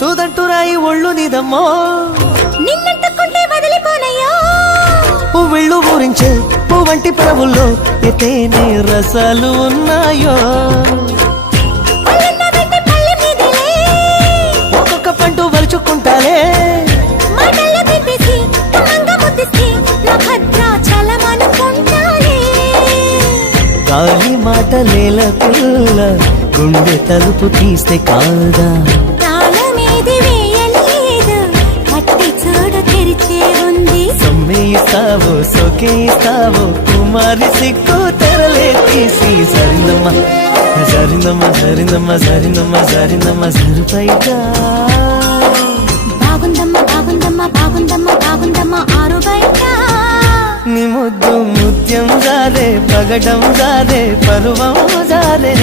సూదంటురాయి ఒళ్ళు నిదమ్మో. నిన్నంటుకుంటే వదిలిపోనయ్యో. పువ్విళ్ళు ఊరించే పువ్వంటి ప్రభుల్లో ఎతేనే రసాలు ఉన్నాయో. ఒక్కొక్క పండు వలుచుకుంటాలే. గాలి మాటలేల పిల్ల గుండె తలుపు తీస్తే కాదా? సొమ్మేస్తావో సొకేస్తావో కుమారి సిక్కు తెరలే తీసి సరిందమ్మ సరిందమ్మ సరిందమ్మ సరిందమ్మ సరిందమ్మ సరిపైగా బాగుందమ్మ బాగుందమ్మ బాగుందమ్మ బాగుందమ్మ ఆరు బయట నీ ముద్దు ముత్యం జారే పగడం జారే పరువం జారే.